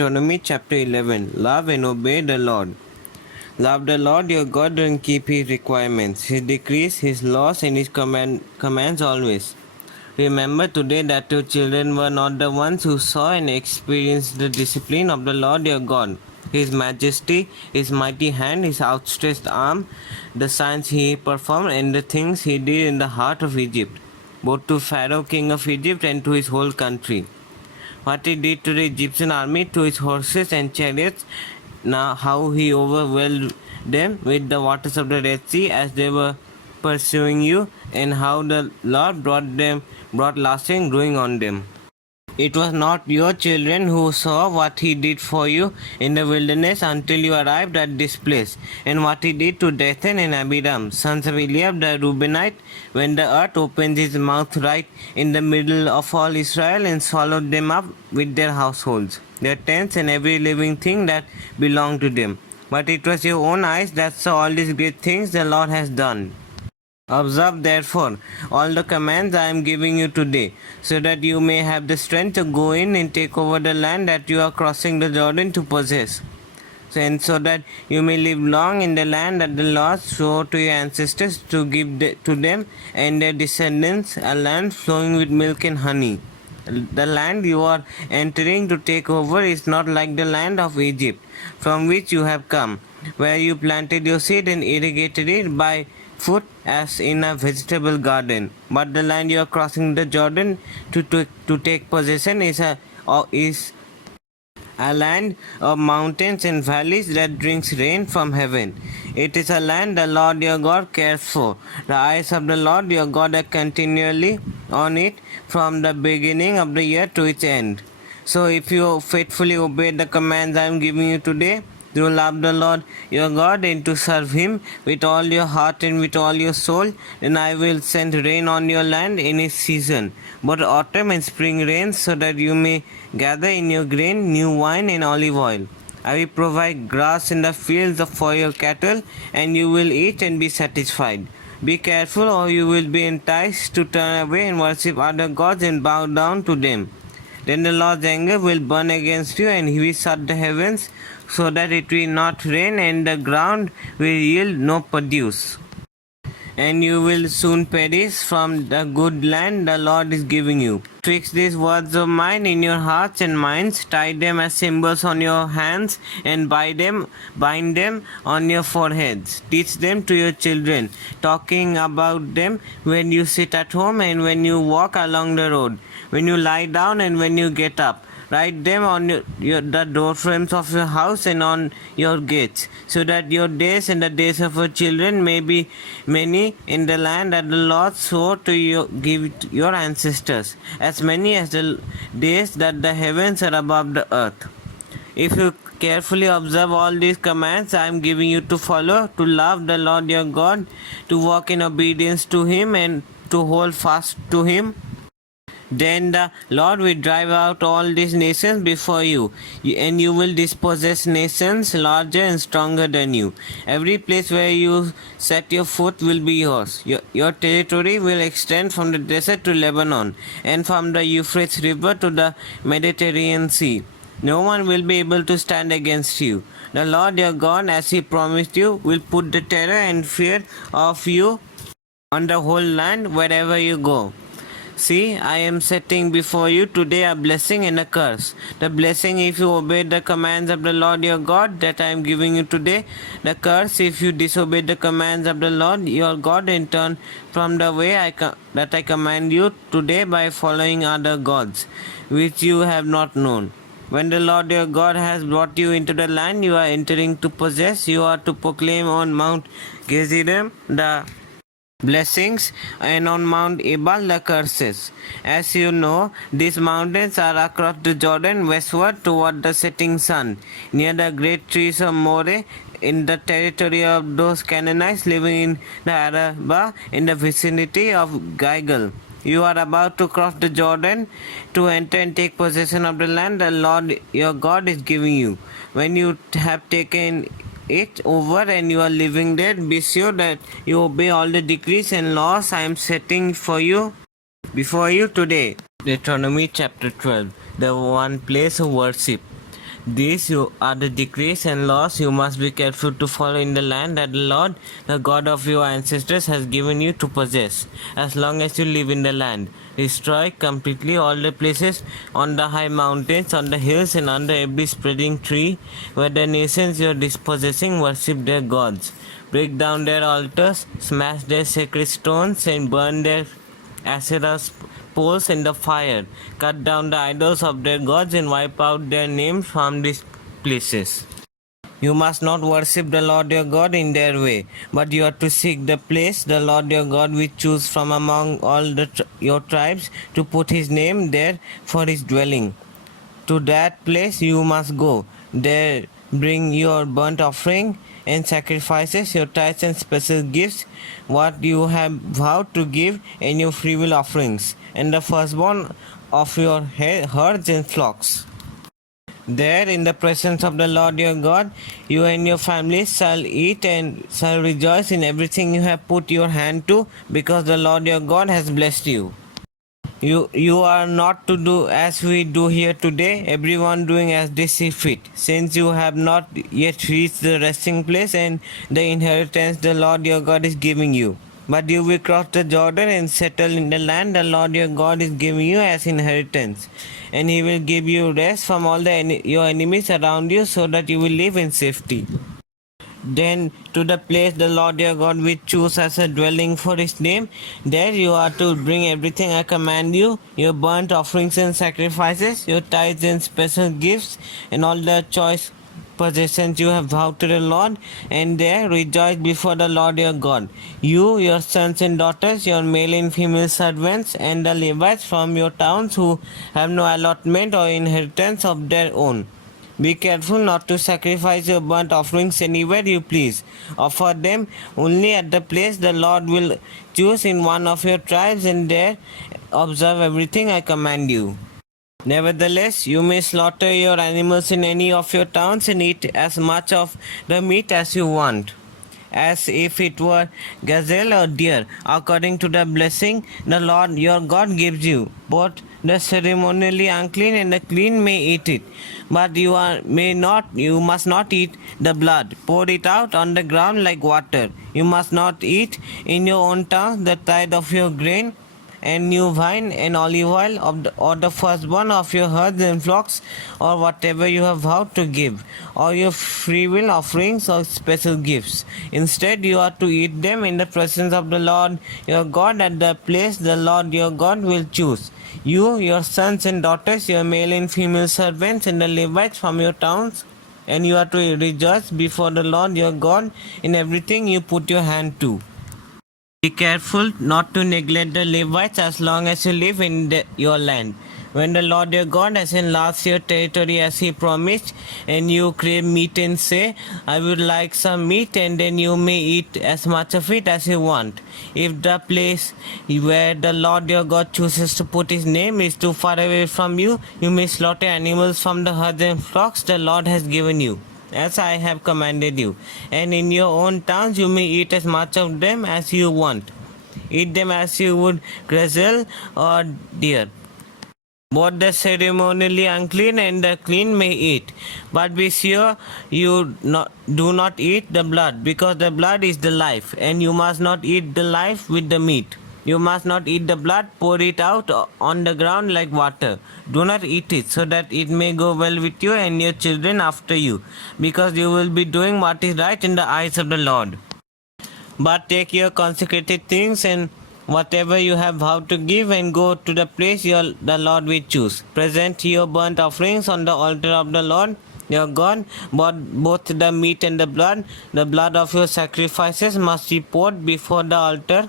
Deuteronomy chapter 11. Love and obey the Lord. Love the Lord your God and keep his requirements, his decrees, his laws, and his commands always. Remember today that your children were not the ones who saw and experienced the discipline of the Lord your God, his majesty, his mighty hand, his outstretched arm, the signs he performed, and the things he did in the heart of Egypt, both to Pharaoh king of Egypt and to his whole country. What he did to the Egyptian army, to his horses and chariots, now how he overwhelmed them with the waters of the Red Sea as they were pursuing you, and how the Lord brought lasting ruin on them. It was not your children who saw what he did for you in the wilderness until you arrived at this place, and what he did to Dathan and Abiram, sons of Eliab the Reubenite, when the earth opened his mouth right in the middle of all Israel and swallowed them up with their households, their tents, and every living thing that belonged to them. But it was your own eyes that saw all these great things the Lord has done. Observe therefore all the commands I am giving you today, so that you may have the strength to go in and take over the land that you are crossing the Jordan to possess, so that you may live long in the land that the Lord swore to your ancestors to give to them and their descendants, a land flowing with milk and honey. The land you are entering to take over is not like the land of Egypt, from which you have come, where you planted your seed and irrigated it by foot as in a vegetable garden. But the land you are crossing the Jordan to take possession is a land of mountains and valleys that drinks rain from heaven. It is a land the Lord your God cares for. The eyes of the Lord your God are continually on it from the beginning of the year to its end. So if you faithfully obey the commands I am giving you today, to love the Lord your God and to serve him with all your heart and with all your soul, then I will send rain on your land in its season, both autumn and spring rains, so that you may gather in your grain, new wine, and olive oil. I will provide grass in the fields for your cattle, and you will eat and be satisfied. Be careful, or you will be enticed to turn away and worship other gods and bow down to them. Then the Lord's anger will burn against you, and he will shut the heavens so that it will not rain, and the ground will yield no produce. And you will soon perish from the good land the Lord is giving you. Fix these words of mine in your hearts and minds, tie them as symbols on your hands, and bind them on your foreheads. Teach them to your children, talking about them when you sit at home and when you walk along the road, when you lie down and when you get up. Write them on the doorframes of your house and on your gates, so that your days and the days of your children may be many in the land that the Lord swore to give your ancestors, as many as the days that the heavens are above the earth. If you carefully observe all these commands I am giving you to follow, to love the Lord your God, to walk in obedience to him, and to hold fast to him, then the Lord will drive out all these nations before you, and you will dispossess nations larger and stronger than you. Every place where you set your foot will be yours. Your territory will extend from the desert to Lebanon, and from the Euphrates River to the Mediterranean Sea. No one will be able to stand against you. The Lord your God, as he promised you, will put the terror and fear of you on the whole land wherever you go. See, I am setting before you today a blessing and a curse. The blessing if you obey the commands of the Lord your God that I am giving you today. The curse if you disobey the commands of the Lord your God and turn from the way that I command you today by following other gods, which you have not known. When the Lord your God has brought you into the land you are entering to possess, you are to proclaim on Mount Gerizim the blessings, and on Mount Ebal the curses. As you know, these mountains are across the Jordan westward toward the setting sun, near the great trees of Moreh, in the territory of those Canaanites living in the Arabah, in the vicinity of Gilgal. You are about to cross the Jordan to enter and take possession of the land the Lord your God is giving you. When you have taken it over and you are living there, be sure that you obey all the decrees and laws I am setting before you today. Deuteronomy chapter 12. The one place of worship. These are the decrees and laws you must be careful to follow in the land that the Lord, the God of your ancestors, has given you to possess, as long as you live in the land. Destroy completely all the places on the high mountains, on the hills, and under every spreading tree, where the nations you are dispossessing worship their gods. Break down their altars, smash their sacred stones, and burn their Asherah's poles in the fire, cut down the idols of their gods, and wipe out their names from these places. You must not worship the Lord your God in their way, but you are to seek the place the Lord your God will choose from among all your tribes to put his name there for his dwelling. To that place you must go. There bring your burnt offering and sacrifices, your tithes and special gifts, what you have vowed to give, and your freewill offerings, and the firstborn of your herds and flocks. There, in the presence of the Lord your God, you and your families shall eat and shall rejoice in everything you have put your hand to, because the Lord your God has blessed you. You are not to do as we do here today, everyone doing as they see fit, since you have not yet reached the resting place and the inheritance the Lord your God is giving you. But you will cross the Jordan and settle in the land the Lord your God is giving you as inheritance, and he will give you rest from all your enemies around you, so that you will live in safety. Then to the place the Lord your God will choose as a dwelling for his name, there you are to bring everything I command you, your burnt offerings and sacrifices, your tithes and special gifts, and all the choice possessions you have vowed to the Lord, and there rejoice before the Lord your God. You, your sons and daughters, your male and female servants, and the Levites from your towns who have no allotment or inheritance of their own. Be careful not to sacrifice your burnt offerings anywhere you please. Offer them only at the place the Lord will choose in one of your tribes, and there observe everything I command you. Nevertheless, you may slaughter your animals in any of your towns and eat as much of the meat as you want, as if it were gazelle or deer, according to the blessing the Lord your God gives you. Both the ceremonially unclean and the clean may eat it, but you must not eat the blood. Pour it out on the ground like water. You must not eat in your own towns the tithe of your grain and new wine and olive oil or the firstborn of your herds and flocks, or whatever you have vowed to give, or your freewill offerings or special gifts. Instead, you are to eat them in the presence of the Lord your God at the place the Lord your God will choose. You, your sons and daughters, your male and female servants, and the Levites from your towns, and you are to rejoice before the Lord your God in everything you put your hand to. Be careful not to neglect the Levites as long as you live in your land. When the Lord your God has enlarged your territory as he promised, and you crave meat and say, I would like some meat, and then you may eat as much of it as you want. If the place where the Lord your God chooses to put his name is too far away from you, you may slaughter animals from the herds and flocks the Lord has given you, as I have commanded you. And in your own towns you may eat as much of them as you want. Eat them as you would gazelle or deer. Both the ceremonially unclean and the clean may eat, but be sure you do not eat the blood, because the blood is the life, and you must not eat the life with the meat. You must not eat the blood, pour it out on the ground like water. Do not eat it, so that it may go well with you and your children after you, because you will be doing what is right in the eyes of the Lord. But take your consecrated things and whatever you have vowed to give, and go to the place the Lord will choose. Present your burnt offerings on the altar of the Lord your God, both the meat and the blood of your sacrifices must be poured before the altar,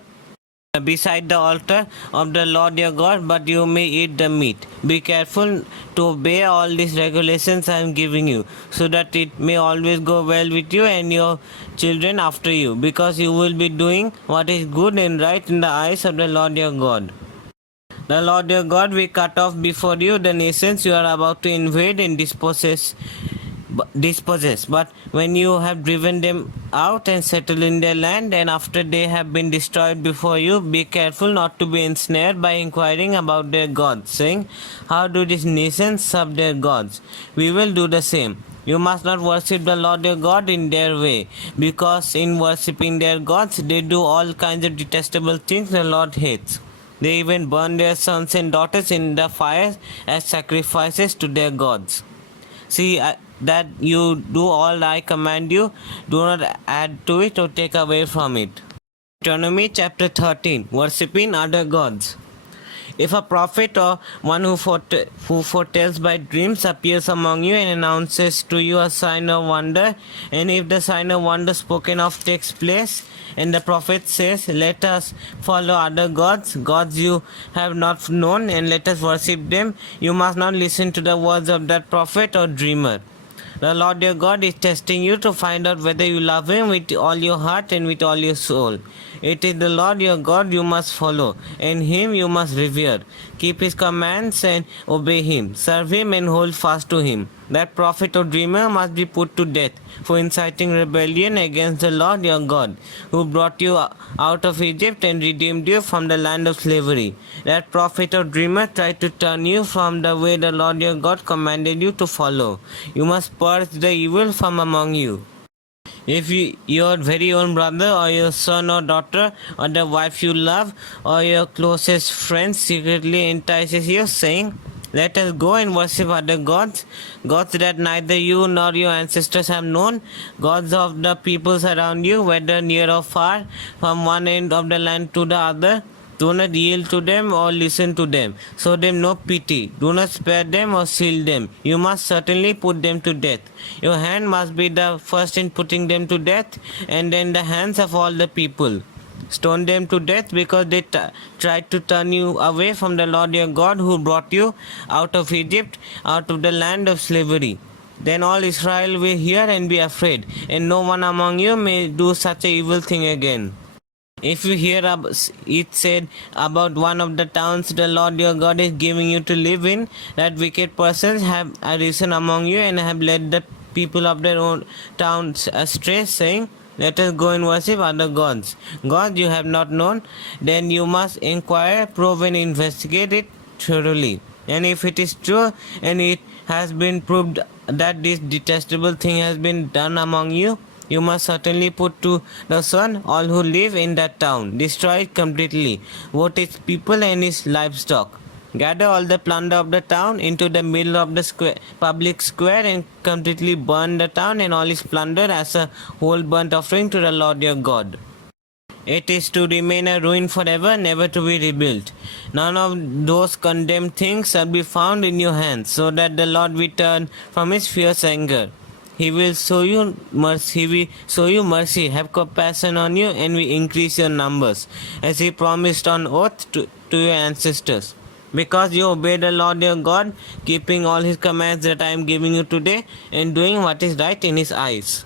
beside the altar of the Lord your God, but you may eat the meat. Be careful to obey all these regulations I am giving you, so that it may always go well with you and your children after you, because you will be doing what is good and right in the eyes of the Lord your God. The Lord your God will cut off before you the nations you are about to invade and dispossess dispossess. But when you have driven them out and settled in their land, and after they have been destroyed before you, be careful not to be ensnared by inquiring about their gods, saying, how do these nations serve their gods? We will do the same. You must not worship the Lord your God in their way, because in worshipping their gods they do all kinds of detestable things the Lord hates. They even burn their sons and daughters in the fire as sacrifices to their gods. See that you do all I command you, do not add to it or take away from it. Deuteronomy chapter 13, worshipping other gods. If a prophet or one who foretells by dreams appears among you and announces to you a sign of wonder, and if the sign of wonder spoken of takes place, and the prophet says, let us follow other gods, gods you have not known, and let us worship them, you must not listen to the words of that prophet or dreamer. The Lord your God is testing you to find out whether you love Him with all your heart and with all your soul. It is the Lord your God you must follow, and Him you must revere. Keep His commands and obey Him. Serve Him and hold fast to Him. That prophet or dreamer must be put to death for inciting rebellion against the Lord your God, who brought you out of Egypt and redeemed you from the land of slavery. That prophet or dreamer tried to turn you from the way the Lord your God commanded you to follow. You must purge the evil from among you. If your very own brother or your son or daughter or the wife you love or your closest friend secretly entices you, saying, let us go and worship other gods, gods that neither you nor your ancestors have known, gods of the peoples around you, whether near or far, from one end of the land to the other, do not yield to them or listen to them. Show them no pity. Do not spare them or shield them. You must certainly put them to death. Your hand must be the first in putting them to death, and then the hands of all the people. Stone them to death because they tried to turn you away from the Lord your God who brought you out of Egypt, out of the land of slavery. Then all Israel will hear and be afraid, and no one among you may do such an evil thing again. If you hear it said about one of the towns the Lord your God is giving you to live in, that wicked persons have arisen among you and have led the people of their own towns astray, saying, let us go and worship other gods, gods you have not known, then you must inquire, probe and investigate it thoroughly. And if it is true and it has been proved that this detestable thing has been done among you, you must certainly put to the sword all who live in that town, destroy it completely, vote its people and its livestock. Gather all the plunder of the town into the middle of the public square and completely burn the town and all its plunder as a whole burnt offering to the Lord your God. It is to remain a ruin forever, never to be rebuilt. None of those condemned things shall be found in your hands, so that the Lord will turn from His fierce anger. He will show you mercy, have compassion on you, and will increase your numbers, as He promised on oath to your ancestors. Because you obey the Lord your God, keeping all His commands that I am giving you today, and doing what is right in His eyes.